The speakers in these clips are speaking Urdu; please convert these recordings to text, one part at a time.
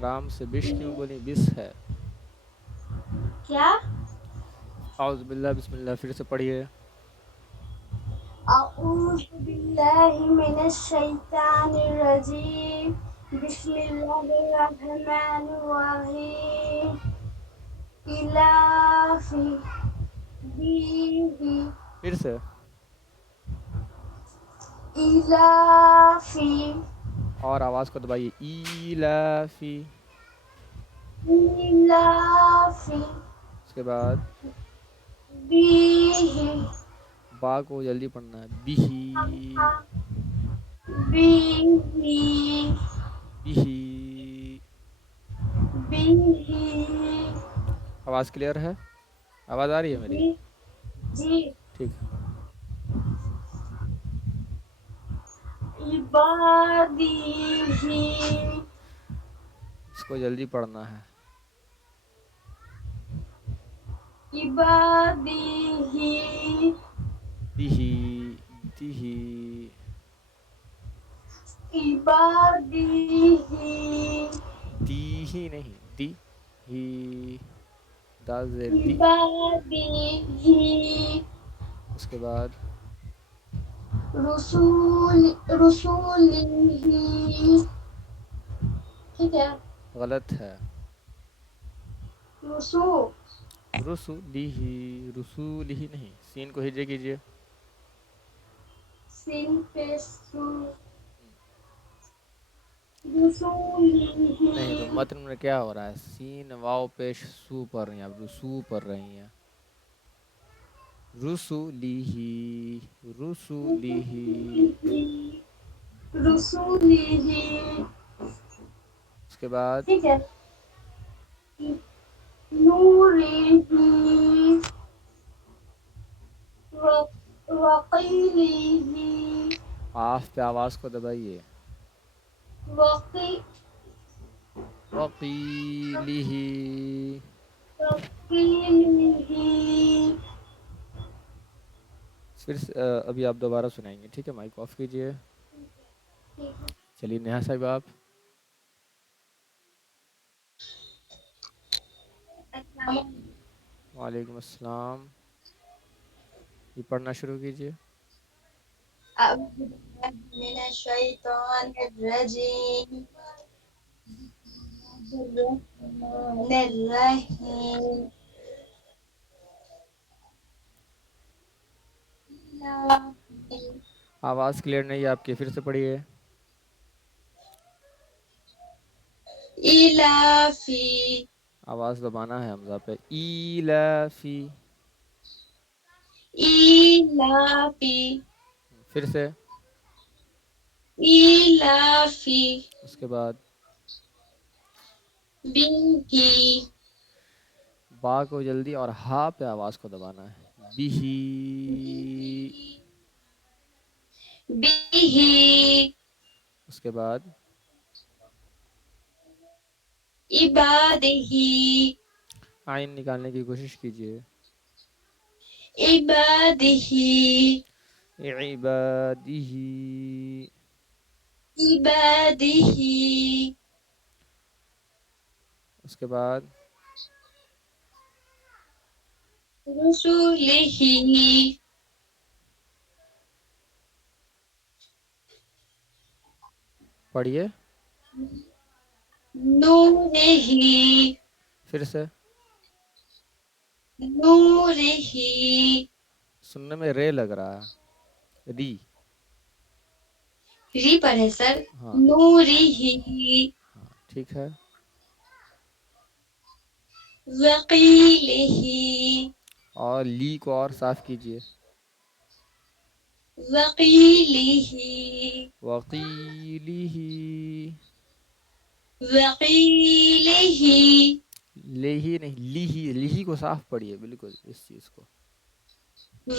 آرام سے بش کیوں بولی؟ بس ہے. کیا؟ اعوذ باللہ، بسم اللہ، پھر سے پڑھیے. اعوذ باللہ من الشیطان الرجیم، بسم اللہ الرحمن الرحیم. الافی بیہی پھر سے. الافی اور آواز کو دبائیے. ایلافی. الافی اس کے بعد بیہی با کو جلدی پڑھنا ہے. بیہی. بیہی بیہی. بیہی. آواز کلیئر ہے؟ آواز آ رہی ہے میری؟ جی جی. ٹھیک. عبادی اس کو جلدی پڑھنا ہے. عبادی دیہی. دیہی. عبادی دی ہی نہیں، دی ہی. دال زیر دی. عبادی اس کے بعد رسولی ٹھیک ہے. غلط ہے. رسو رسولیہی. رسولیہی نہیں، سین کو ہجے کیجئے. سین پہ سو رسولیہی. نہیں تو متن میں کیا ہو رہا ہے؟ سین واو پیش سو پڑھ رہی ہیں، اب رسو پڑھ رہی ہیں. رسولیہی. رسولیہی. رسولیہی. اس کے بعد ٹھیک ہے. نوریہی وقیلیہی. آف پہ آواز کو دبائیے. وقی وقیلہ. وقیلہ. پھر ابھی آپ دوبارہ سنائیں گے، ٹھیک ہے؟ مائک آف کیجئے. چلیے نیہا صاحب آپ. وعلیکم السلام. یہ پڑھنا شروع کیجئے. اعوذ باللہ من الشیطان الرجیم، الرحمن الرحیم. آواز کلیئر نہیں ہے آپ کی، پھر سے پڑھیے. الافی آواز دبانا ہے حمزہ پہ. ایلافی. الافی پھر سے. الافی اس کے بعد بیہی. با کو جلدی اور ہا پہ آواز کو دبانا ہے. بیہی. بیہی. اس کے بعد عبادہ. آئین نکالنے کی کوشش کیجئے. عبادہ. عبادہ. عبادہ. اس کے بعد رسولہ. پڑھیے. نورہ. پھر سے. نورہ. سننے میں رے لگ رہا ہے. ری. ری پڑھے سر. ہاں نورہ. ہاں ٹھیک ہے. وقیلہ. اور لی کو اور صاف کیجئے. وقیلہ. وقیلہ. وقیلہ. لیہی نہیں، لیہی. لیہی کو صاف پڑھیے بالکل اس چیز کو.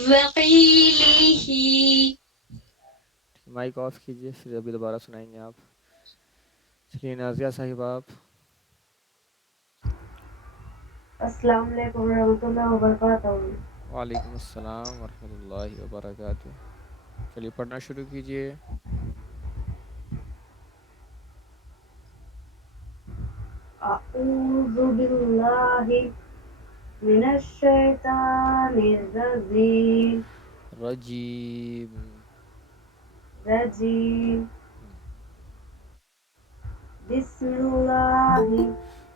وقیلہ. مائک آف کیجئے، پھر ابھی دوبارہ سنائیں گے آپ. چلیے نازیہ صاحب آپ. السلام علیکم ورحمۃ اللہ وبرکاتہ. وعلیکم السلام ورحمۃ اللہ وبرکاتہ. چلیے پڑھنا شروع کیجئے. أعوذ بالله من الشيطان الرجيم رجیم. رجيم ہم. بسم الله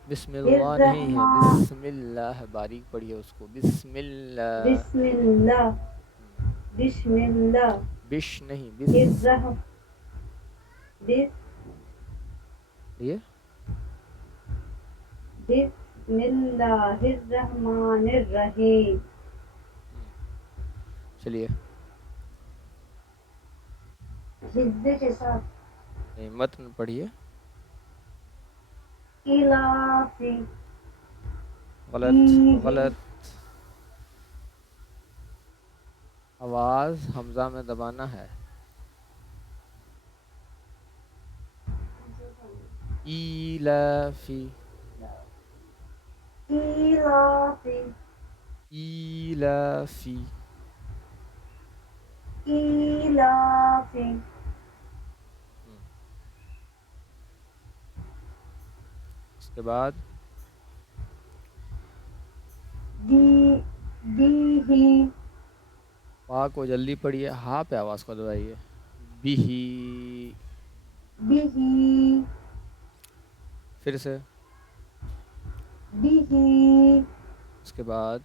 بسم اللہ نہیں ہے، الرحمن بسم اللہ، باریک پڑھیے اس کو، بسم اللہ. بسم الله ہم. بسم الله بش نہیں، بس. الرحمن یہ بسم الله الرحمن الرحيم چلیے. حفظ کے ساتھ نہیں، متن پڑھیے. إلافي غلط إيه غلط. آواز حمزہ میں دبانا ہے. ایلافی. إلافي ایلافی. إلافي ہم. اس کے بعد دي ديه پا کو جلدی پڑھیے، ہاں پہ آواز کو دبائیے. بھی. به پھر سے. به اس کے بعد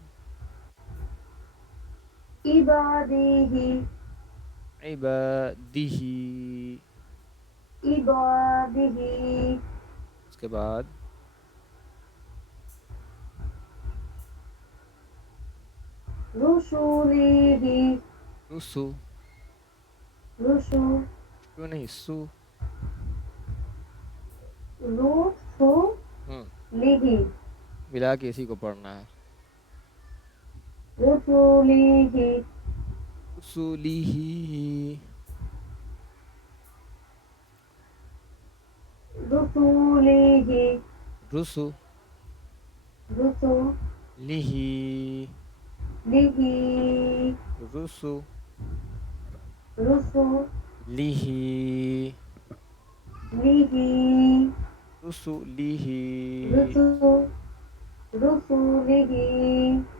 عباده عبادہ. عباده اس کے بعد رسوله رسو. رسو شو نہیں، سو. ہوں. رسوله ملا کے اسی کو پڑھنا ہے. رسوله رسولی ہی. رسوله رسو رسوله لہی. رسو رسوله لہی. رسو لہی. رسوله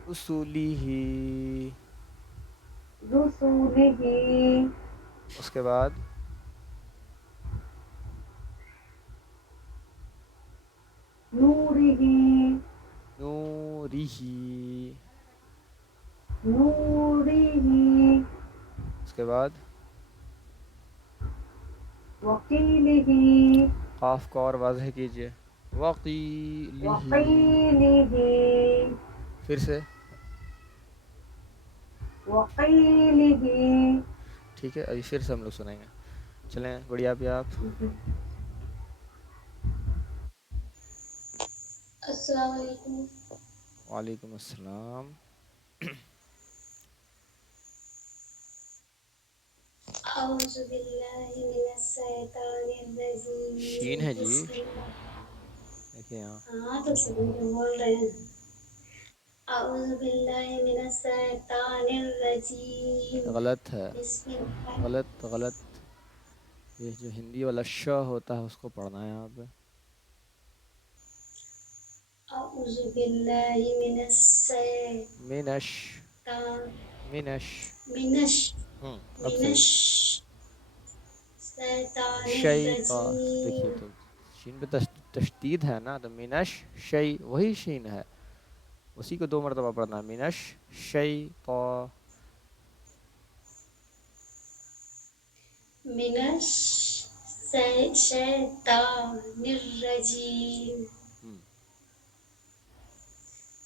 رسولی ہی. رسوله اس کے بعد نوره نوری ہی. نوره اس کے بعد وقيله قاف کو اور واضح کیجیے. وقیلہ. وقيله پھر سے. وقيله ٹھیک ہے، ابھی پھر سے ہم لوگ سنیں گے. چلیں بڑھیا پہ آپ. السلام علیکم. وعلیکم السلام. اعوذ باللہ من الشیطان شین الرجیم ہے جی، بسم اللہ. دیکھیں یہاں. ہاں تو سبھی بول رہے ہیں. اعوذ باللہ من الشیطان الرجیم غلط ہے، بسم اللہ. غلط غلط. یہ جو ہندی والا ش ہوتا ہے اس کو پڑھنا ہے یہاں پہ. اعوذ باللہ من الشیطان مینش. مینش. منش ہوں، اب صحیح. منش شیطان شیطا. دیکھیے الرجیم. تو شین پہ تشدید ہے نا، تو مینش شی وہی شین ہے، اسی کو 2 مرتبہ پڑھنا ہے. مینش شیطا. منش شیطان الرجیم. ہم.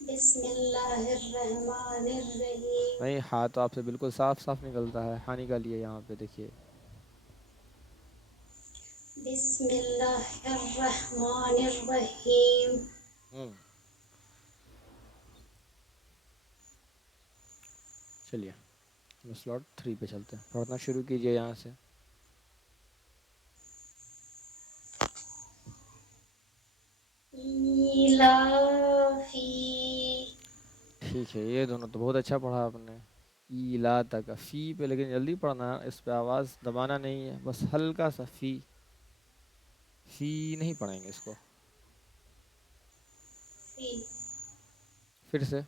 بسم اللہ الرحمن الرحیم. نہیں، ہاں تو آپ سے بالکل صاف صاف نکلتا ہے. ہاں نکالیے یہاں پہ دیکھیے. بسم اللہ الرحمن الرحیم. ہوں. چلیے ہم سلاٹ 3 پہ چلتے ہیں. پڑھنا شروع کیجیے یہاں سے. ایلافی ٹھیک ہے، یہ دونوں تو بہت اچھا پڑھا آپ نے. ایلا تک فی پہ لیکن جلدی پڑھنا ہے، اس پہ آواز دبانا نہیں ہے، بس ہلکا سا فی. فی نہیں پڑھیں گے اس کو. پھر سے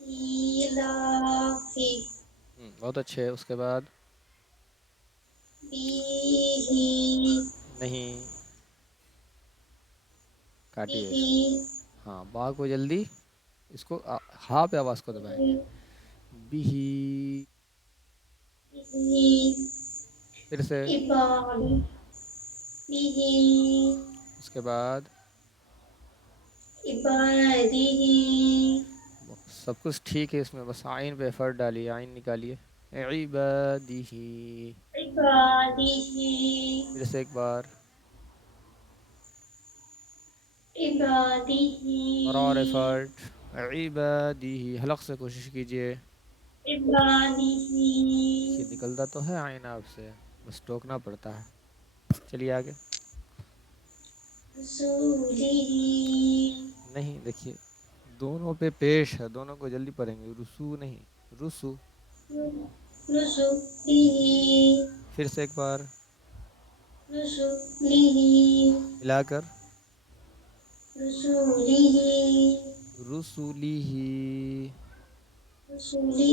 ایلافی بہت اچھے. اس کے بعد بیہی نہیں کاٹیے اس بیہی کو. ہاں با کو جلدی اس کو ہاں پہ آواز کو دبائیں گے. بھی. بیہی پھر سے عباد بیہی اس کے بعد عبادی سب کچھ ٹھیک ہے. اس میں بس آئین پہ ایفرٹ ڈالیے, آئین نکالیے. عبادی. عبادی پھر سے ایک بار عبادی اور ایفرٹ. عبادی حلق سے کوشش کیجئے. عبادی یہ نکلتا تو ہے آئین آپ سے, بس ٹوکنا پڑتا ہے. چلیے آگے. رسولی نہیں دیکھیے دونوں پہ پیش ہے, دونوں کو جلدی پڑھیں گے. رسو نہیں, رسو. رسولی پھر سے ایک بار رسولی ملا کر رسولی رسولی ہی. رسولی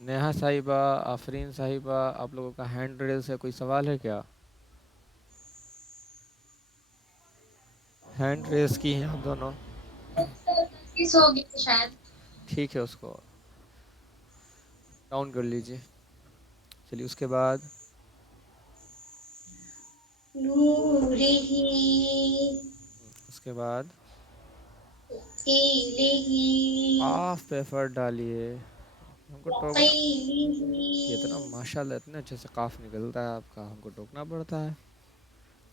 نیہا صاحبہ, آفرین صاحبہ, آپ لوگوں کا ہینڈ ریل سے کوئی سوال ہے کیا؟ ہینڈ ریز کی ہیں آپ دونوں. کس ہوگی شاید. ٹھیک ہے اس کو ڈاؤن کر لیجئے. چلیے اس کے بعد نورہ اس کے بعد قیلہ قاف پہ ایفرٹ ڈالیے. ہم کو ٹوکنا, یہ اتنا وقیلہ ماشاءاللہ اتنے اچھے سے قاف نکلتا ہے آپ کا, ہم کو ٹوکنا پڑتا ہے.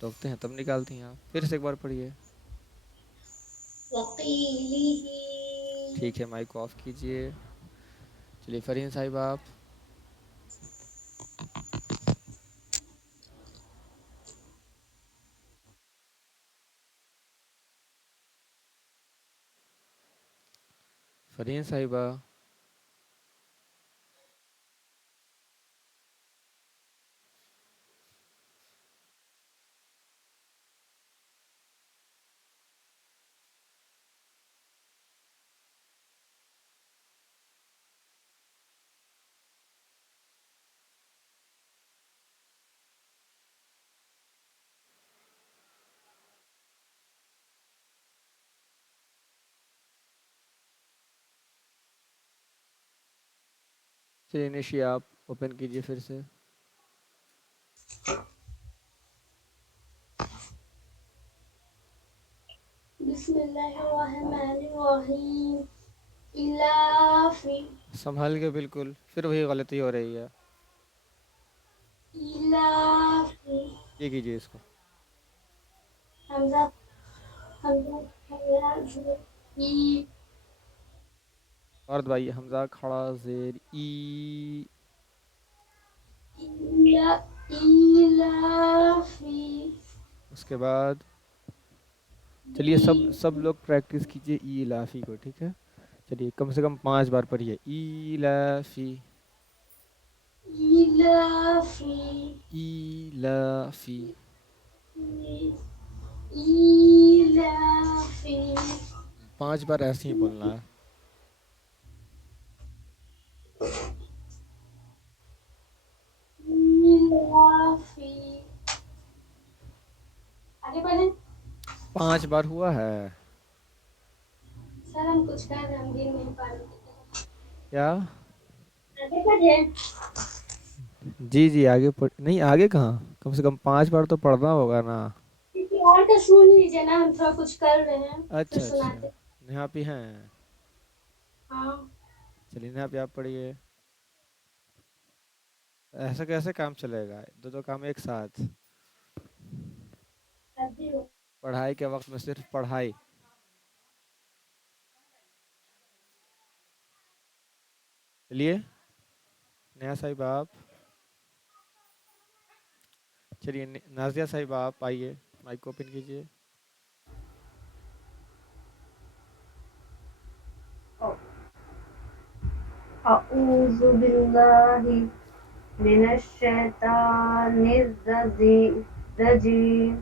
ٹوکتے ہیں تب نکالتی ہیں آپ. پھر سے ایک بار پڑھیے. وقیلہ ٹھیک ہے مائک کو آف کیجئے. چلیے فرین صاحب آپ. فرین صاحبہ چلیے نشی آپ اوپن کیجئے پھر سے. بسم اللہ الرحمن الرحیم ایلافی سنبھال کے بالکل, پھر وہی غلطی ہو رہی ہے. ایلافی یہ کیجئے اس کو. حمزہ حمزہ حمزہ ای اور دبائیے حمزہ کھڑا زیر ای. ایلافی اس کے بعد چلیے سب بی لوگ پریکٹس کیجئے ایلافی کو, ٹھیک ہے. چلیے کم سے کم 5 بار پڑھیے. ایلافی ایلافی ایلافی. ایلافی 5 بار ایسے ہی بولنا ہے. ایلافی آگے بڑھیں. 5 بار ہوا ہے. سر ہم کچھ کر رہے ہیں, ہم گر نہیں پا رہے. کیا؟ آگے بڑھیں. جی جی آگے نہیں آگے کہاں, کم سے کم 5 بار تو پڑھنا ہوگا نا. کسی اور کا سن لیجیے نا, ہم تھوڑا کچھ کر رہے ہیں پھر اچھا اچھا, سناتے. یہاں پہ ہیں. ہاں چلیے یہاں پہ آپ پڑھیے. ایسا کیسے کام چلے گا, دو کام ایک ساتھ. ابھی ہو. پڑھائی کے وقت میں صرف پڑھائی. چلیے نیہا صاحب آپ. چلیے نازیہ صاحبہ آپ آئیے, مائک کو اوپن کیجئے. اعوذ باللہ من الشیطان الرجیم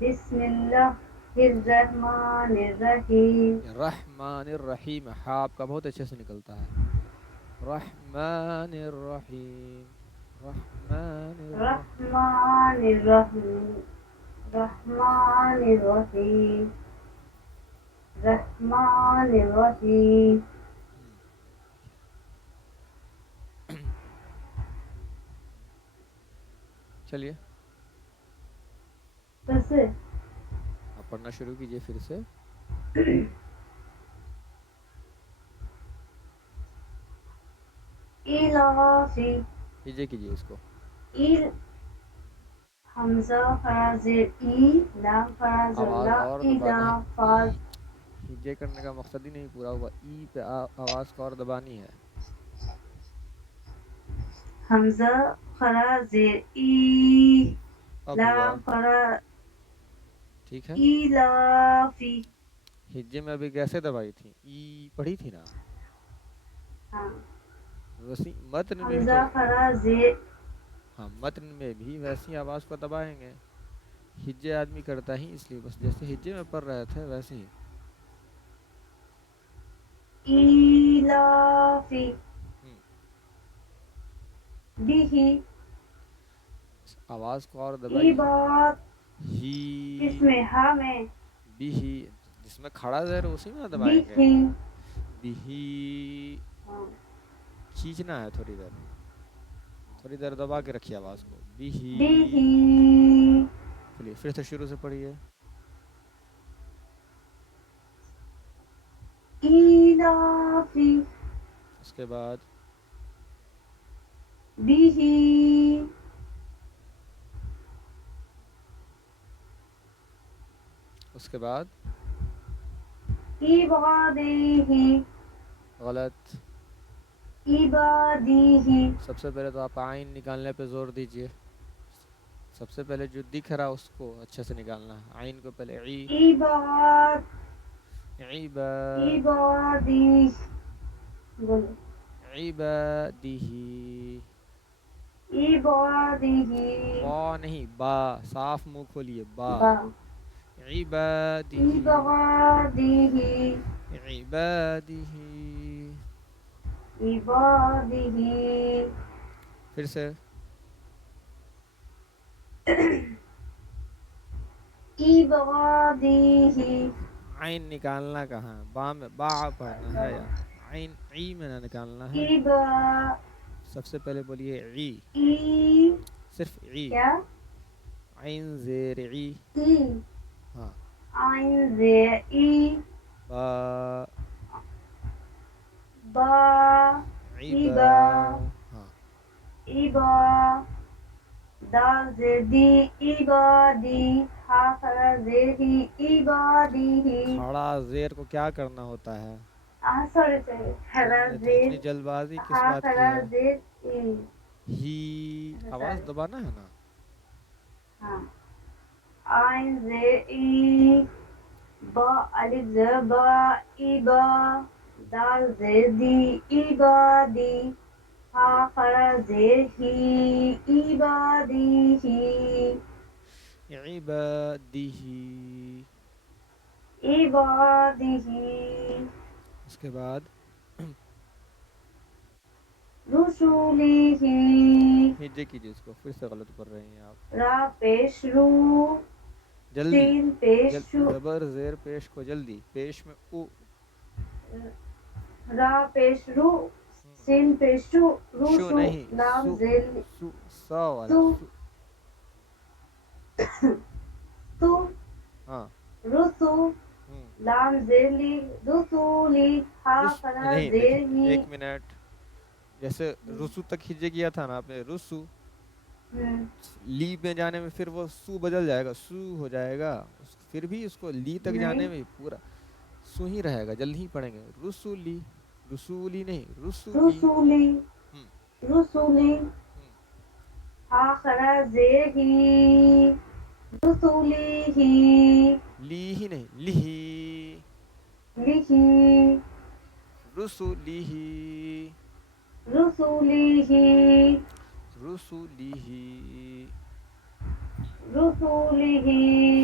بسم اللہ الرحمن الرحیم رحمان الرحیم، ہاں آپ کا بہت اچھے سے نکلتا ہے. رحمان الرحیم، رحمان الرحیم. رحمان الرحیم رحمان الرحیم رحمان الرحیم. چلیے کیسے؟ آپ پڑھنا شروع کیجئے پھر سے. ایلافی کیجئے اس کو. ایل حمزہ فرازیر ای لام فراز آواز اللہ اور دبانا ہے. ایلافاظ. ای ہجے کرنے کا مقصد ہی نہیں پورا ہوا. ای پہ آواز کو اور دبانی ہے. حمزہ فرازیر ای اب ہوا لام فرا ٹھیک ہے. ایلافی. ہجے میں ابھی کیسے دبائی تھی؟ ای پڑھی تھی نا. ہاں ویسی متن میں بھی تو، حمزہ فرازیر ہاں متن میں بھی ویسی آواز کو دبائیں گے. ہجے آدمی کرتا ہی اس لیے بس جیسے ہجے میں پڑھ رہے تھے ویسے ہی. ایلافی بھی آواز کو اور دبائیے. عباد کس ہی میں ہا میں بھی، جس میں کھڑا زیر اسی میں بھی دبائیں گے. بھی کھینچنا ہے تھوڑی دیر. تھوڑی دیر دبا کے رکھیے آواز کو. بھی چلیے پھر سے شروع سے پڑھیے. ایلافی اس کے بعد بھی اس کے بعد عبادیہ غلط. عبادیہ. سب سے پہلے تو آپ آئین نکالنے پہ زور دیجئے. سب سے پہلے جو دکھ رہا اس کو اچھے سے نکالنا ہے. آئین کو پہلے عباد عبا عبادی بولو عبادہ. عبادیہ با نہیں، با. صاف منہ کھولیے. با با عبادہ عبادیہ عبادہ. عبادیہ. پھر سے عبادیہ. عین نکالنا کہاں؟ با میں با پڑھنا ہے یار. عین ای میں نہ نکالنا ہے. عبا سب سے پہلے بولیے عی. ای صرف عی. کیا؟ عین زیر عی. ای ہاں. عین زیر ای با با عبا. ایبا ہاں. ایبا دال زیر دی عبادی. ہا خرا زیر ہی عبادی. کھڑا زیر کو کیا کرنا ہوتا ہے؟ سوری خرا زیر اتنی جلد بازی ہا کس بات کی خرا ہے؟ زیر ای. ہی آواز دبانا ہے نا. ہاں عین زیر ای با الف زیر با ایبا دال زیر دی عبادی. ہا خرا زیر ہی عبادیہ. عبادہ. عبادیہ. اس کے بعد رسولہ. ہجے کیجئے اس کو. پھر سے غلط پڑھ رہے ہیں آپ. را پیش رو جلدی. سین پیش شو. زبر زیر پیش کو جلدی. پیش میں او. را پیش رو سین پیش شو. شو روسو نہیں، لام سو. زیر سو سا والا سو سو. تو ہاں. رسو لام زیر لی رسولی. ہا خرا نہیں زیر دیکھیں ہی. ایک منٹ. جیسے رسو تک ہجے کیا تھا نا آپ نے. رسو لی میں جانے میں پھر وہ سو بدل جائے گا. سو ہو جائے گا. پھر بھی اس کو لی تک نہیں جانے میں پورا سو ہی رہے گا. جلد ہی پڑھیں گے. رسولی. رسولی نہیں رسولی. رسولی رسولی. ہا خرا زیر ہی رسولی ہی. لی ہی نہیں لہی. لہی. رسولیہ. رسولیہ. رسولیہ. رسوله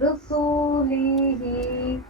رسوله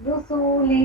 رسولی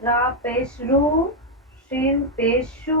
را پیش رو شین پیش شو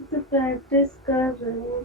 تو پریکٹس کر رہی ہوں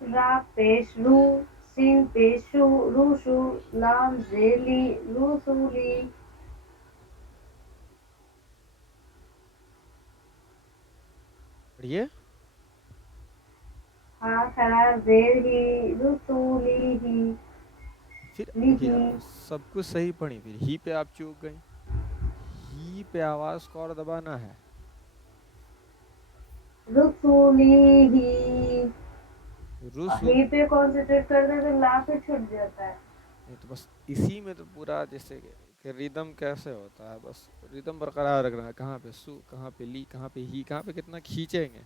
را پیش رو سین پیش شو روشو لام زیلی رسولی پڑھیے ہا کھڑا زیر ہی رسولی ہی پھر دیکھیے لہی سب کچھ صحیح پڑھی، پھر ہی پہ آپ چوک گئیں۔ ہی پہ آواز کو اور دبانا ہے۔ رسولی ہی رسو ہی پہ کانسنٹریٹ کرتے تو لا پہ چھٹ جاتا ہے نہیں تو بس اسی میں تو پورا جیسے کہ ریدم کیسے ہوتا ہے، بس ریدم برقرار رکھنا ہے۔ کہاں پہ سو، کہاں پہ لی، کہاں پہ ہی، کہاں پہ کتنا کھینچیں گے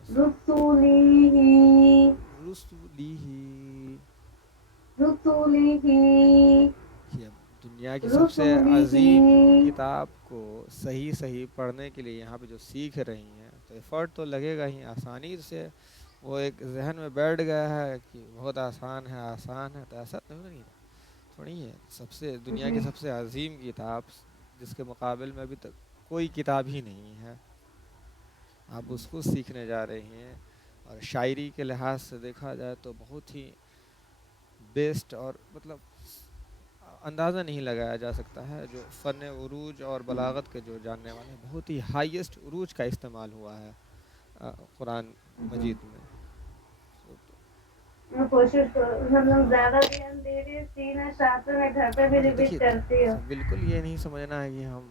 بس۔ رسولی ہی رسولی ہی، رسولی ہی یہ اب دنیا کی سب سے رسولی عظیم ہی کتاب کو صحیح پڑھنے کے لیے یہاں پہ جو سیکھ رہی ہیں تو ایفرٹ تو لگے گا ہی۔ آسانی سے وہ ایک ذہن میں بیٹھ گیا ہے کہ بہت آسان ہے تو ایسا تو نہیں ہے، تھوڑی ہے۔ دنیا کی سب سے عظیم کتاب جس کے مقابل میں ابھی تک کوئی کتاب ہی نہیں ہے، آپ اس کو سیکھنے جا رہی ہیں۔ اور شاعری کے لحاظ سے دیکھا جائے تو بہت ہی بیسٹ اور مطلب اندازہ نہیں لگایا جا سکتا ہے جو فن عروج اور بلاغت کے جو جاننے والے ہیں، بہت ہی ہائیسٹ عروج کا استعمال ہوا ہے قرآن مجید میں۔ میں کوشش مطلب زیادہ دھیان دے رہی ہوں سین اور شاطر میں گھر پہ بھی ہاں تو ریپیٹ دیکھیے کرتی ہوں بالکل یہ نہیں سمجھنا ہے کہ ہم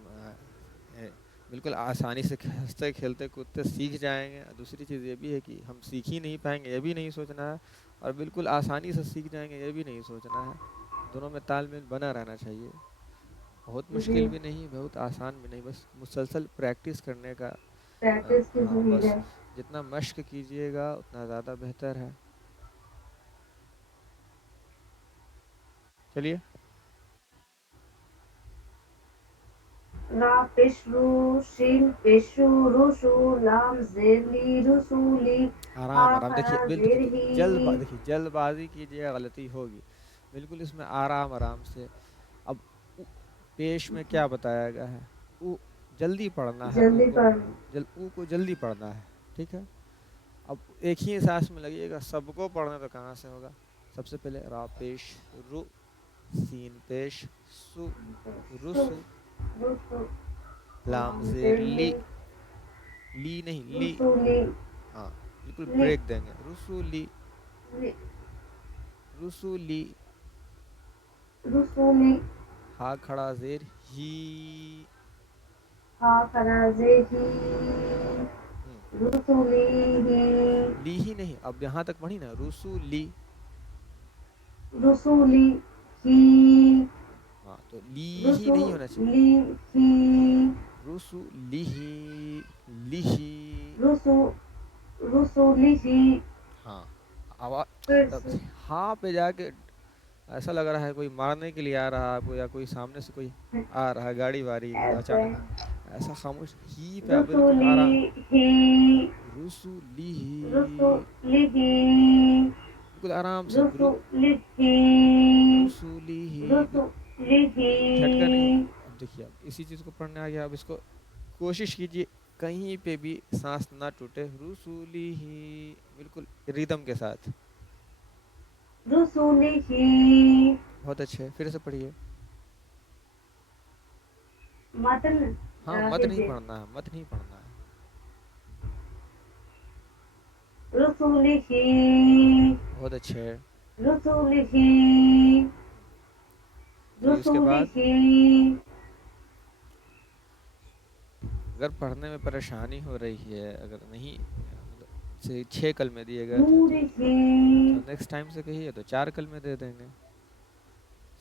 بالکل آسانی سے ہنستے کھیلتے کودتے سیکھ جائیں گے۔ دوسری چیز یہ بھی ہے کہ ہم سیکھ ہی نہیں پائیں گے یہ بھی نہیں سوچنا ہے، اور بالکل آسانی سے سیکھ جائیں گے یہ بھی نہیں سوچنا ہے۔ دونوں میں تال میل بنا رہنا چاہیے، بہت جی مشکل بھی نہیں بہت آسان بھی نہیں، بس مسلسل پریکٹس کرنے کا۔ پریکٹس کی ہاں ضرورت بس ہے جتنا مشق کیجیے گا اتنا زیادہ بہتر ہے۔ چلیے را پیش رو شین پیشو روشو لام زیرلی رسولی ہا آرام دیکھیے کھڑا زیر بالکل ہی دیکھیے جلد بازی کیجیے غلطی ہوگی، بالکل اس میں آرام سے۔ اب پیش میں کیا بتایا گیا ہے، او جلدی پڑھنا ہے، جلدی پڑھ او کو جلدی پڑھنا ہے، ٹھیک ہے۔ اب ایک ہی سانس میں لگیے گا، سب کو پڑھنا تو کہاں سے ہوگا۔ سب سے پہلے را پیش رو سین پیش سو رسو رسو لام لام زیر زیرلی لی، لی نہیں لی، رسولی ہاں بالکل لی بریک دیں گے۔ رسولی لی رسولی، رسولی ہا کھڑا زیر ہی، ہا کھڑا زیر ہی ہم، رسولی ہی لی ہی نہیں، اب یہاں تک پڑھی نا رسولی، رسولی ہی ہاں تو لی ہی نہیں ہونا چاہیے، رسولی ہی رسولی لیہی، رسولی ہی ہاں آواز پھر تب سے ہاں پہ جا کے ایسا لگ رہا ہے کوئی مارنے کے لیے آ رہا ہے آپ کو، یا کوئی سامنے سے کوئی آ رہا ہے گاڑی واڑی ایسے اچانک، ایسا خاموش ہی پہ بالکل آرام۔ رسولی ہی رسولی رسولی ہی بالکل آرام سے رسولی ہی رسولی رسولی ہی جھٹکا نہیں۔ اب دیکھیے اب اسی چیز کو پڑھنے آ گیا، اب اس کو کوشش کیجیے کہیں پہ بھی سانس نہ ٹوٹے، رسولی ہی بالکل ریدم کے ساتھ۔ رسولی ہی بہت اچھے، پھر سے پڑھیے۔ متن ہاں مت نہیں ہجے پڑھنا ہے، مت نہیں پڑھنا ہے۔ رسولی ہی بہت اچھے، رسولی ہی چلیے اس کے رسولی بعد ہی اگر پڑھنے میں پریشانی ہو رہی ہے، اگر نہیں مطلب سے 6 کلمے دیے گئے تھے نوره تو نیکسٹ ٹائم سے کہیے تو 4 کلمے دے دیں گے.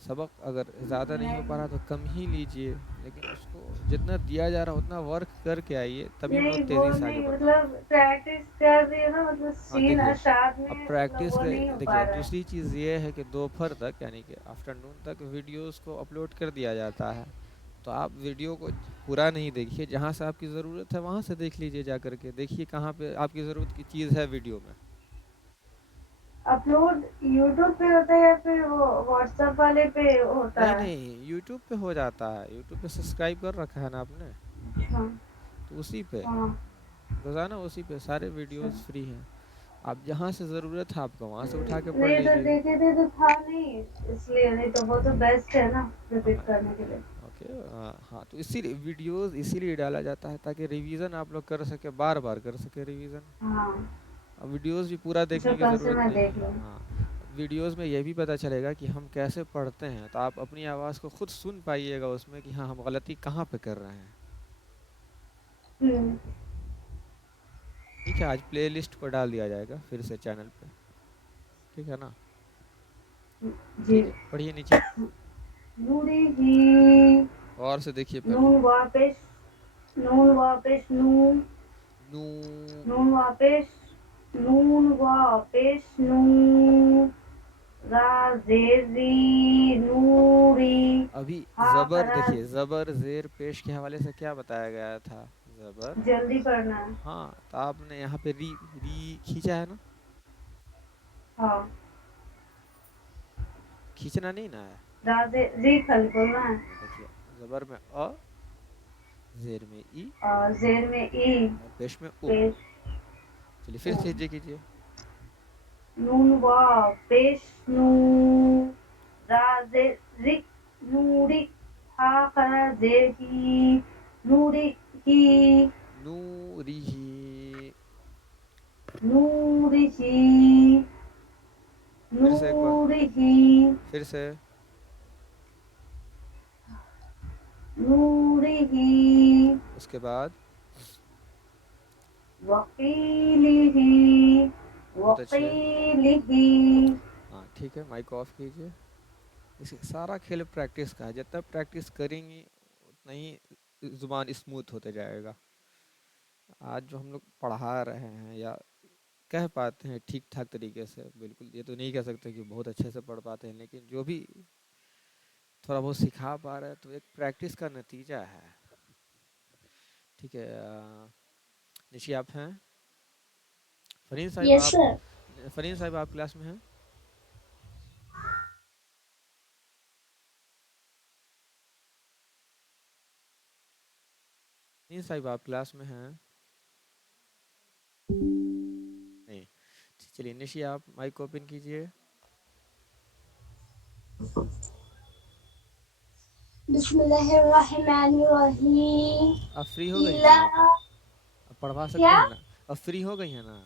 سبق اگر زیادہ نہیں ہو پا رہا تو کم ہی لیجئے، لیکن اس کو جتنا دیا جا رہا اتنا ورک کر کے آئیے، تبھی نہیں بہت وہ تیزی سے آگے نہیں بڑھ پائیں گے. مطلب پریکٹس کر رہی ہے نا، مطلب ہاں سین دیکھیے، اشعار اب میں مطلب پریکٹس وہ کا نہیں ہو دیکھیے پا رہا ہے. دوسری چیز یہ ہے کہ دوپہر تک یعنی کہ آفٹر نون تک ویڈیوز کو اپلوڈ کر دیا جاتا ہے، تو آپ ویڈیو کو پورا نہیں دیکھیے، جہاں سے آپ کی ضرورت ہے وہاں سے دیکھ لیجئے، جا کر کے دیکھیے کہاں پہ آپ کی ضرورت کی چیز ہے ویڈیو میں. اپلوڈ یوٹیوب پہ ہوتا ہے یا پھر وہ واٹس ایپ والے پہ ہوتا نہیں ہے؟ نہیں، یوٹیوب پہ ہو جاتا ہے، یوٹیوب پہ سبسکرائب کر رکھا ہے نا آپ نے، اچھا. تو اسی پہ ہاں. روزانہ اسی پہ سارے اچھا. ویڈیوز فری ہیں. آپ جہاں سے ضرورت ہے آپ کو وہاں سے اٹھا کے پڑھ نہیں تو لیجئے. دیکھے تھے تو تھا نہیں، اس لیے نہیں تو وہ تو بیسٹ ہے نا ہاں ریپیٹ کرنے کے لیے. اوکے. ہاں تو اسی لیے ویڈیوز اسی لیے ڈالا جاتا ہے تاکہ ریویژن آپ لوگ کر سکیں، بار بار کر سکیں ریویژن. ہاں. اب ویڈیوز بھی پورا اچھا دیکھنے کی کل سے ضرورت میں نہیں دیکھ ہے. لوں. ہاں ویڈیوز میں یہ بھی پتہ چلے گا کہ ہم کیسے پڑھتے ہیں، تو آپ اپنی آواز کو خود سن پائیے گا اس میں کہ ہاں ہم غلطی کہاں پہ کر رہے ہیں. ہوں. ٹھیک ہے، آج پلے لسٹ پر ڈال دیا جائے گا پھر سے چینل پہ، ٹھیک ہے نا. جی. ٹھیک ہے پڑھیے نیچے، نوری ہی غور سے دیکھیے پہلے. نون واپس نون واپس نون نو نون واپس نون واپس نون را زیر زی نوری ابھی ہا زبر کرا. دیکھیے، زبر زیر پیش کے حوالے سے کیا بتایا گیا تھا؟ زبر. جلدی پڑھنا ہے. ہاں تو آپ نے یہاں پہ ری ری کھینچا ہے نا، ہاں. کھینچنا نہیں نا ہے. راز ری خالی بولنا ہے. دیکھیے زبر میں زیر میں ای اور زیر میں ای اور پیش میں او. پیش چلیے پھر او. سے ہجے کیجیے. نون واپس نون را زیر ری نوری ہا خرا زیر ہی نوری ہی نوریہی. نوریہی پھر سے ایک بار، نوریہی پھر سے. نوریہی اس کے بعد وقیلہ بہت اچھے. وقیلہ. ہاں ٹھیک ہے، مائک آف کیجیے. اس سارا کھیل پریکٹس کا ہے، جتنا پریکٹس کریں گی اتنا ہی زبان اسموتھ ہوتے جائے گا. آج جو ہم لوگ پڑھا رہے ہیں یا کہہ پاتے ہیں ٹھیک ٹھاک طریقے سے، بالکل یہ تو نہیں کہہ سکتے کہ بہت اچھے سے پڑھ پاتے ہیں، لیکن جو بھی تھوڑا بہت سکھا پا رہے ہیں تو ایک پریکٹس کا نتیجہ ہے. ٹھیک ہے. نشی آپ ہیں؟ فرید صاحب یس آپ، سر. فرید صاحب آپ کلاس میں ہیں؟ فرید صاحب آپ کلاس میں ہیں؟ نہیں. چلیے نشی آپ مائک اوپن کیجئے. بسم اللہ الرحمن الرحیم. اب فری ہو گئی نا الا. آپ؟ اب پڑھوا سکتے کیا؟ ہیں نا؟ اب فری ہو گئی ہیں نا؟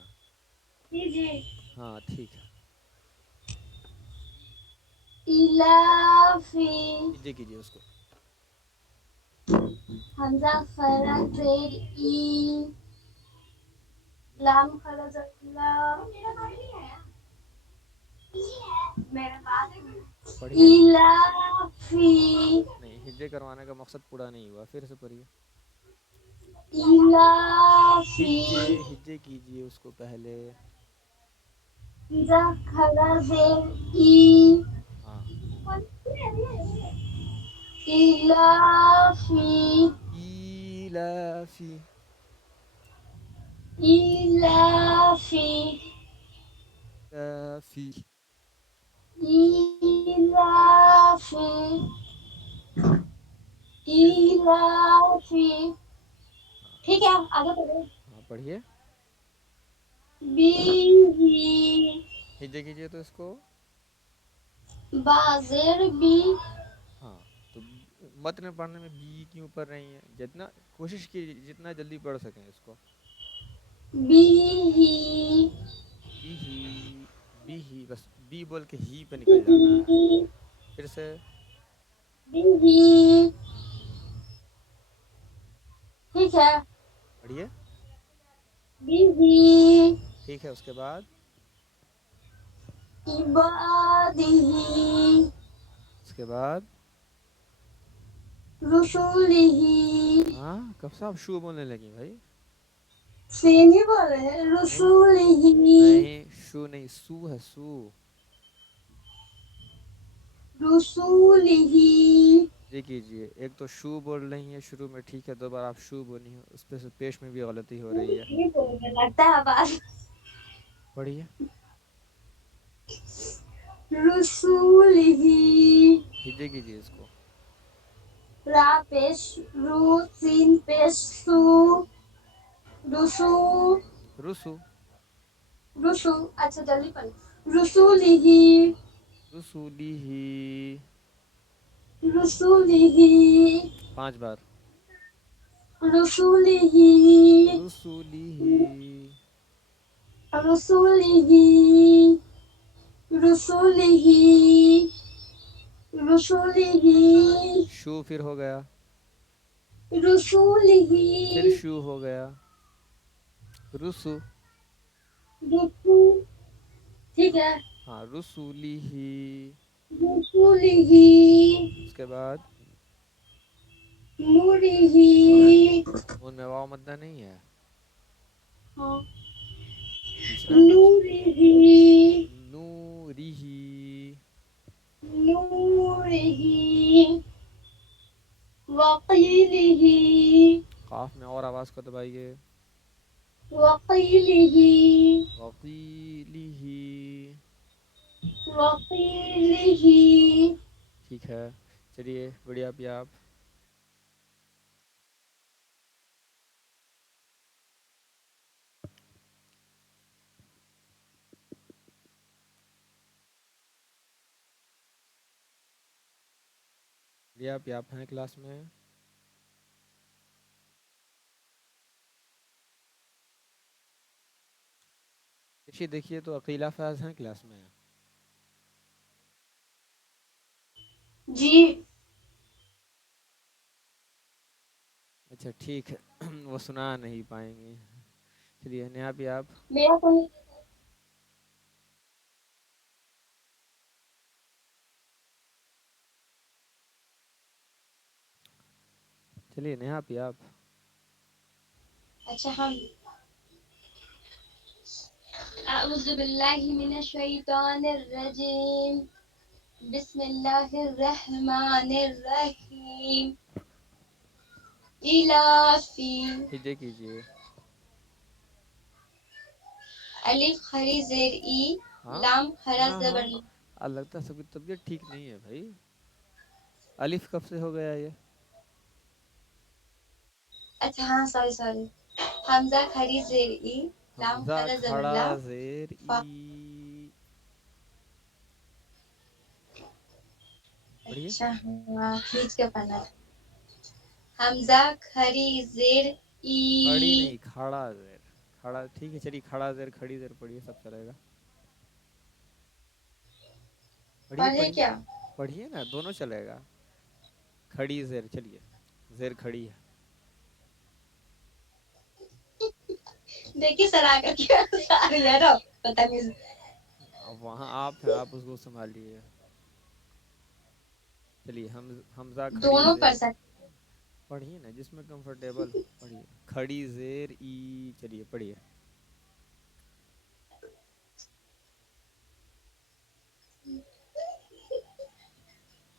جی جی. ہاں ٹھیک ہے. الافی. کیجیے کیجیے اس کو. حمزہ خرا زیر ای لام خرا زیر لا. میرے پاس پڑھیے. الافی. نہیں ہجے کروانے کا مقصد پورا نہیں ہوا، پھر سے پڑھیے. الافی. ہجے ہجے کیجیے اس کو پہلے. حمزہ خرا زیر ای ہاں. الافی. ایلافی. الافی. ایلافی. الافی. پھر الافی. ہاں ٹھیک ہے آگے بڑھو. ہاں پڑھیے. Be he. ہجے کیجیے تو اس کو. با زیر بی. ہاں تو متن پڑھنے میں بی کیوں پڑھ رہی ہیں؟ جتنا کوشش کیجیے جتنا جلدی پڑھ سکیں اس کو. بی ہی. بی ہی. بی ہی بس بی بول کے ہی پہ بی نکل جانا ہے. ہی. پھر سے. بی ہی. ہے. پڑھیے. بیوی. ٹھیک ہے. اس کے بعد عبادہ. اس کے بعد رسولہ. ہاں کب سے آپ شو بولنے لگی بھائی؟ سین ہی بول رہے ہیں. نہیں رسولہ. نہیں، شو نہیں، سو ہے سو. رسولہ. جی کیجیے. ایک تو شو بول رہی ہیں شروع میں، ٹھیک ہے. دو بار آپ شو بولی ہیں، اس پہ سے پیش میں بھی غلطی ہو رہی ہے. لگتا ہے بات. پڑھیے. رسولہ. ہدے کیجیے اس کو. را پیش رو سین پیش سو. رسو. رسو. رسو. اچھا جلدی پڑھ. رسولہ. رسولہ. رسولہ. 5 بار. رسولہ. رسولہ. رسولہ. رسولہ. رسولہ. شو پھر ہو گیا. رسولہ. پھر شو ہو گیا. رسو. رسو. ٹھیک ہے. ہاں. رسولہ. رسولہ. اس کے بعد نورہ. نون میں واو مدہ نہیں ہے. ہاں. کھینچنا ہے کچھ. نورہ. نورہ. نورہ. وقیلہ. قاف میں اور آواز کو دبائیے. وقیلہ. وقیلہ. وقیلہ. ٹھیک ہے. چلیے بڑھیا بھی آپ. بڑھیا بھی آپ ہیں کلاس میں. دیکھیے تو عقیلہ فیاض ہیں کلاس میں. جی. اچھا ٹھیک ہے. وہ سنا نہیں پائیں گے. چلیے نیہا بھی آپ. میرا تو نہیں. چلیے نیہا بھی آپ. اچھا ہم. اعوذ باللہ من الشیطان الرجیم. بسم اللہ الرحمن الرحیم. ایلافی. ہجے کیجیے. الف کھڑی زیر ای. ہاں لام کھڑا ہاں زبر. ہاں. لگتا ہے سب کی طبیعت ٹھیک نہیں ہے بھائی. الف کب سے ہو گیا یہ؟ اچھا ہاں سوری سوری. حمزہ کھڑی زیر ای. لام حمزہ کھڑا زبر کھڑا لا. زیر ای. فا. پڑھیے. اچھا ہاں کھینچ کے پڑھنا. حمزہ کھڑی زیر ای. کھڑی نہیں کھڑا زیر. کھڑا ٹھیک ہے. چلیے کھڑا زیر کھڑی زیر پڑھیے سب چلے گا. پڑھیے پڑھے پڑھیے. کیا. پڑھیے نا دونوں چلے گا. کھڑی زیر چلیے. زیر کھڑی ہے. دیکھیے سر آ کر کیا یار بدتمیز. اب وہاں آپ ہیں آپ اس کو سنبھالیے. چلیے حمزہ کھڑی دونوں پڑھ زیر. سکتے. پڑھیے نا جس میں کمفرٹیبل ہو پڑھیے. کھڑی زیر ای. چلیے پڑھیے.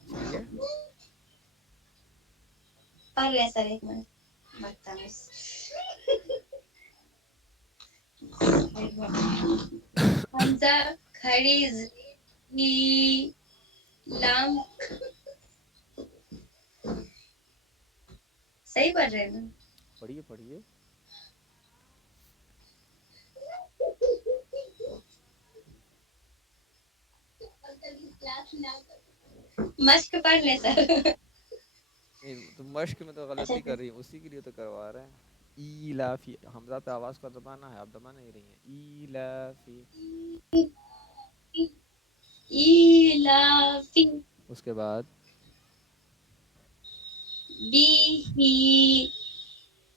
چلیے. پڑھ رہے سر ایک منٹ. بدتمیز. حمزہ کھڑی زیر ای. لام. صحیح پڑھ رہے ہیں نا. پڑھیے پڑھیے. مشق پڑھ لے سر. نہیں تو مشق میں تو اچھا غلطی کر رہی ہیں اسی کے لیے تو کروا رہے ہیں. ایلافی. حمزہ پہ آواز کو دبانا ہے. آپ دبا نہیں رہی ہیں. ایلافی. ایلافی. اس کے بعد بی ہی.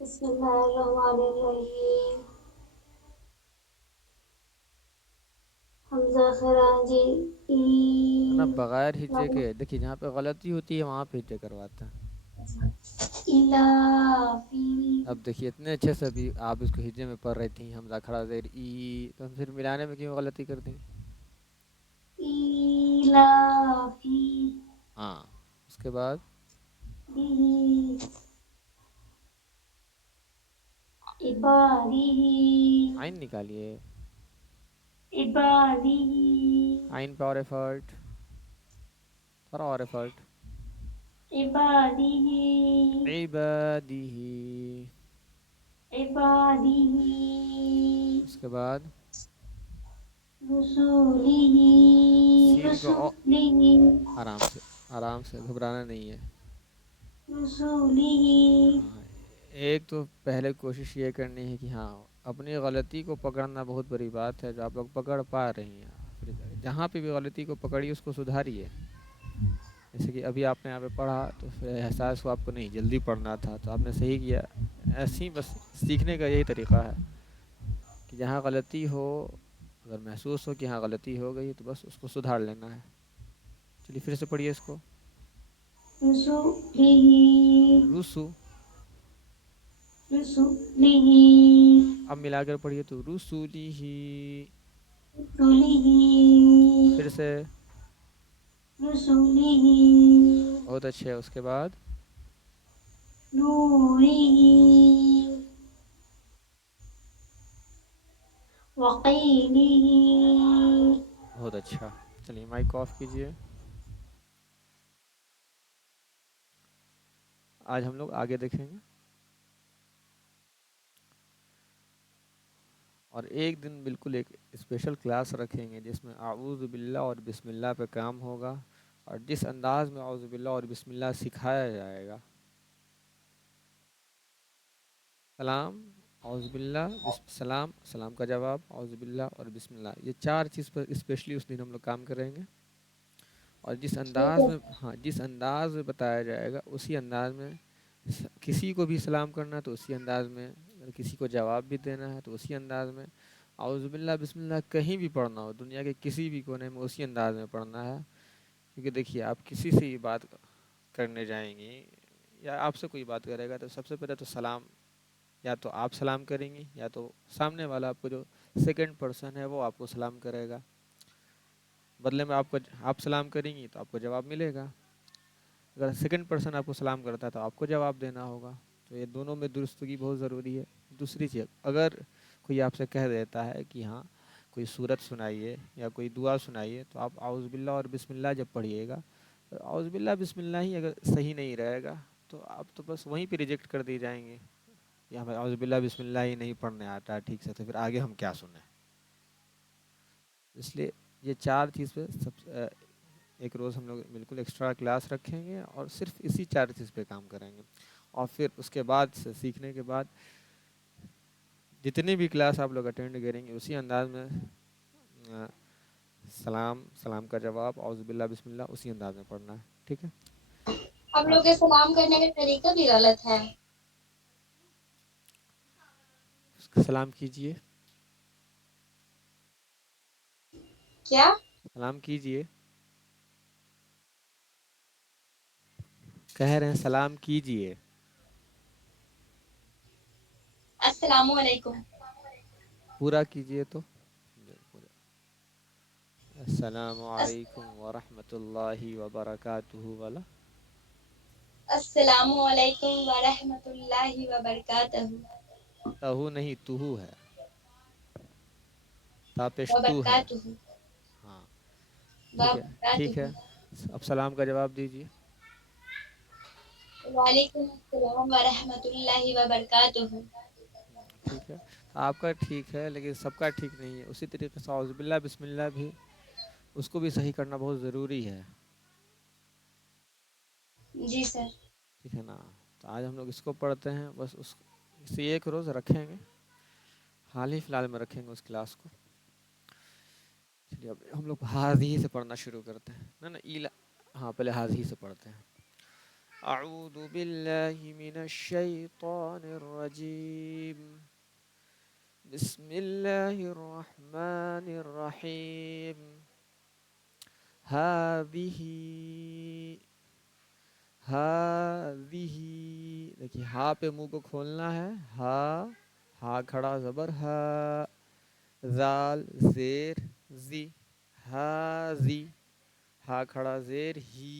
بسم الله الرحمن الرحيم حمزہ خراجی ای نا بغیر ہجے لام کے دیکھیے جہاں پہ غلطی ہوتی ہے وہاں پہ ہجے کرواتے ہیں. الافی اب دیکھیے اتنے اچھے سے بھی آپ اس کو ہجے میں پڑھ رہی تھیں حمزہ کھڑا زیر ای تو ہم پھر ملانے میں کیوں غلطی کر دیں؟ الافی ہاں اس کے بعد بھی عبادی آئین نکالیے. عبادی آئین پہ اور ایفرٹ تھوڑا اور ایفرٹ. عبادی عبادہ. عبادی اس کے بعد رسولی سین کو رسولی آرام سے گھبرانا نہیں ہے. رسولی ہاں ایک تو پہلے کوشش یہ کرنی ہے کہ ہاں اپنی غلطی کو پکڑنا بہت بڑی بات ہے جو آپ لوگ پکڑ پا رہی ہیں. پھر جہاں پہ بھی غلطی کو پکڑی اس کو سدھاریے. جیسے کہ ابھی آپ نے یہاں پہ پڑھا تو پھر احساس ہوا آپ کو نہیں جلدی پڑھنا تھا تو آپ نے صحیح کیا. ایسے ہی بس سیکھنے کا یہی طریقہ ہے کہ جہاں غلطی ہو اگر محسوس ہو کہ ہاں غلطی ہو گئی تو بس اس کو سدھار لینا ہے. چلیے پھر سے پڑھیے اس کو. رسولی رسو. رسولی اب ملا کر پڑھیے تو رسولی ہی. رسولی پھر سے. رسولی بہت اچھے ہے. اس کے بعد نوری وقیلی بہت اچھا. چلیے مائک آف کیجیے. آج ہم لوگ آگے دیکھیں گے اور ایک دن بالکل ایک اسپیشل کلاس رکھیں گے جس میں اعوذ باللہ اور بسم اللہ پہ کام ہوگا اور جس انداز میں اعوذ باللہ اور بسم اللہ سکھایا جائے گا. سلام اعوذ باللہ بسم سلام سلام کا جواب اعوذ باللہ اور بسم اللہ یہ چار چیز پر اسپیشلی اس دن ہم لوگ کام کریں گے. اور ٹھیک ہے جس انداز میں بتایا جائے گا اسی انداز میں کسی کو بھی سلام کرنا ہے تو اسی انداز میں اگر کسی کو جواب بھی دینا ہے تو اسی انداز میں اعوذ باللہ بسم اللہ کہیں بھی پڑھنا ہو دنیا کے کسی بھی کونے میں اسی انداز میں پڑھنا ہے. کیونکہ دیکھیے آپ کسی سے یہ بات کرنے جائیں گی یا آپ سے کوئی بات کرے گا تو سب سے پہلے تو سلام یا تو آپ سلام کریں گی یا تو سامنے والا آپ کو جو سیکنڈ پرسن ہے وہ آپ کو سلام کرے گا. بدلے میں آپ سلام کریں گی تو آپ کو جواب ملے گا. اگر سیکنڈ پرسن آپ کو سلام کرتا ہے تو آپ کو جواب دینا ہوگا. تو یہ دونوں میں درستگی بہت ضروری ہے. دوسری چیز اگر کوئی آپ سے کہہ دیتا ہے کہ ہاں کوئی سورت سنائیے یا کوئی دعا سنائیے تو آپ اعوذ باللہ اور بسم اللہ جب پڑھیے گا اعوذ باللہ بسم اللہ ہی اگر صحیح نہیں رہے گا تو آپ تو بس وہیں پہ ریجیکٹ کر دیے جائیں گے. یا ہمیں اعوذ باللہ بسم اللہ ہی نہیں پڑھنے آتا ہے ٹھیک سے تو پھر آگے ہم کیا سنیں. اس لیے یہ چار چیز پہ ایک روز ہم لوگ بالکل ایکسٹرا کلاس رکھیں گے اور صرف اسی چار چیز پہ کام کریں گے. اور پھر اس کے بعد سے سیکھنے کے بعد جتنی بھی کلاس آپ لوگ اٹینڈ کریں گے اسی انداز میں سلام کا جواب اعوذ باللہ بسم اللہ اسی انداز میں پڑھنا ہے. ٹھیک ہے. ہم لوگ کے سلام کرنے کا طریقہ بھی غلط ہے. سلام کیجئے. کیا سلام کیجئے. کہہ رہے ہیں سلام کیجئے. السلام علیکم. پورا کیجئے تو السلام علیکم ورحمۃ اللہ وبرکاتہ والا. السلام علیکم ورحمۃ اللہ وبرکاتہ. تہو نہیں توہو ہے. تاپش تو ہے. وبرکاتہ ہاں ٹھیک ہے وبرکاتہ. ٹھیک ہے. اب سلام کا جواب دیجیے. وعلیکم السلام ورحمۃ اللہ وبرکاتہ. ٹھیک ہے. آپ کا ٹھیک ہے لیکن سب کا ٹھیک نہیں ہے. اسی طریقے سے اعوذ باللہ بسم اللہ بھی اس کو بھی صحیح کرنا بہت ضروری ہے. جی سر. ٹھیک ہے نا. تو آج ہم لوگ اس کو پڑھتے ہیں بس اسی ایک روز رکھیں گے. حال ہی فی الحال میں رکھیں گے اس کلاس کو. چلیے اب ہم لوگ حاضی سے پڑھنا شروع کرتے ہیں. نا نا ایلا ہاں پہلے حاضی سے پڑھتے ہیں. اعوذ باللہ من الشیطان الرجیم بسم اللہ الرحمن الرحیم هذه هذه دیکھیے ہا پہ منہ کو کھولنا ہے، ہا کھڑا زبر ہا، زال زیر زی، ہاذی، ہا کھڑا زیر ہی،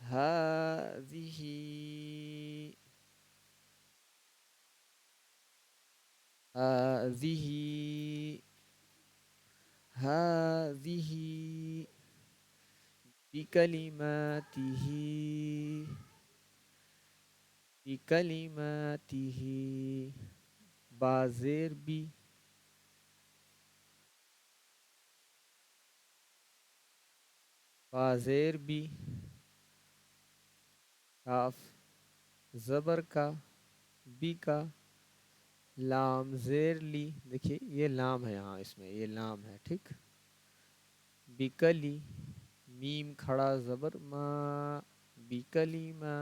هذه هذه هذه بکلماته بکلماته بازیر بی، بازیر بی، کاف زبر کا، بی کا، لام زیر لی، دیکھیے یہ لام ہے، یہاں اس میں یہ لام ہے، ٹھیک، بکلی، میم کھڑا زبر ما، بکلی ما،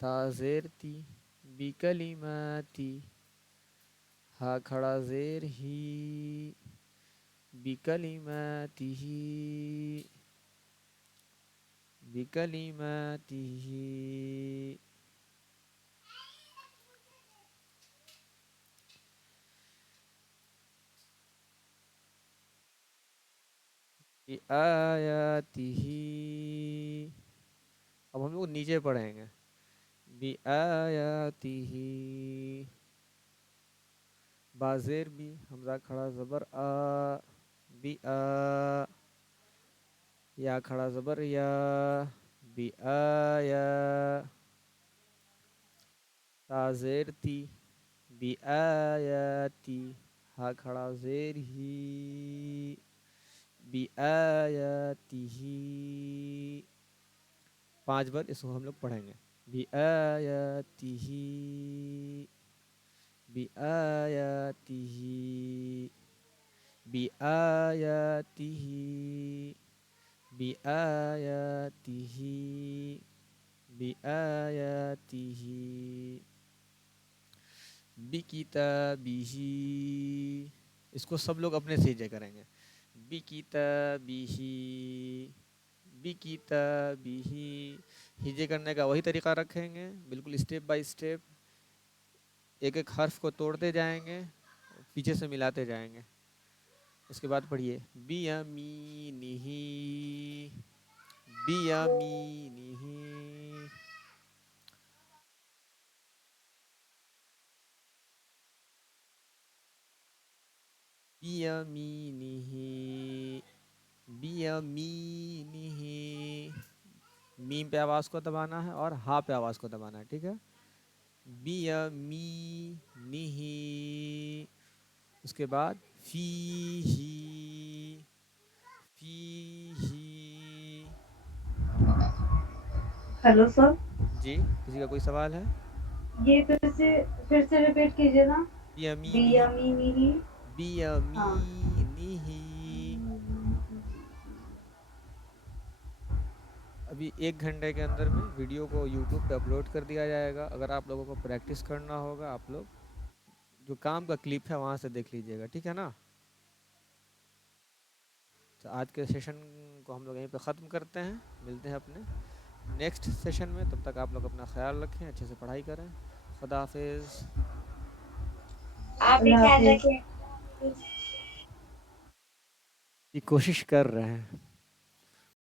تا زیر تی، بکلماتی، ہا کھڑا زیر ہی، بکلماتی، بکلماتی، بآیاتہ، اب ہم لوگ نیچے پڑھیں گے، بآیاتہ، بازیر بھی، حمزہ کھڑا زبر آ، بی آ، یا کھڑا زبر یا، بی آیا، تا زیر تی، بی آیاتی، ہا کھڑا زیر ہی، بی آیاتہ، 5 بار اس کو ہم لوگ پڑھیں گے، بی آیاتہ، بی آیاتہ، بی آیاتہ، بی آیاتہ، بی آیاتہ، بکتابہ، اس کو سب لوگ اپنے سیجے کریں گے، بکتابہ، بکتابہ، ہجے کرنے کا وہی طریقہ رکھیں گے، بالکل اسٹیپ بائی اسٹیپ، ایک ایک حرف کو توڑتے جائیں گے، پیچھے سے ملاتے جائیں گے۔ اس کے بعد پڑھیے بیامینہ، بیامینہ، بیامینہ، بیامینہ، میم پہ آواز کو دبانا ہے اور ہا پہ آواز کو دبانا ہے، ٹھیک ہے، بیامینہ، اس کے بعد فیہ، فیہ، ہیلو سر، جی کسی کا کوئی سوال ہے؟ یہ پھر سے ریپیٹ کیجیے نا، بیامینہ، بیامینہ، ہاں، بیامینہ، ابھی 1 گھنٹے کے اندر میں ویڈیو کو یوٹیوب پہ اپلوڈ کر دیا جائے گا، اگر آپ لوگوں کو پریکٹس کرنا ہوگا آپ لوگ جو کام کا کلپ ہے وہاں سے دیکھ لیجئے گا، ٹھیک ہے نا؟ تو آج کے سیشن کو ہم لوگ یہیں پہ ختم کرتے ہیں، ملتے ہیں اپنے نیکسٹ سیشن میں، تب تک آپ لوگ اپنا خیال رکھیں، اچھے سے پڑھائی کریں، خدا حافظ، آپ بھی خیال رکھیں۔ کی کوشش کر رہے ہیں۔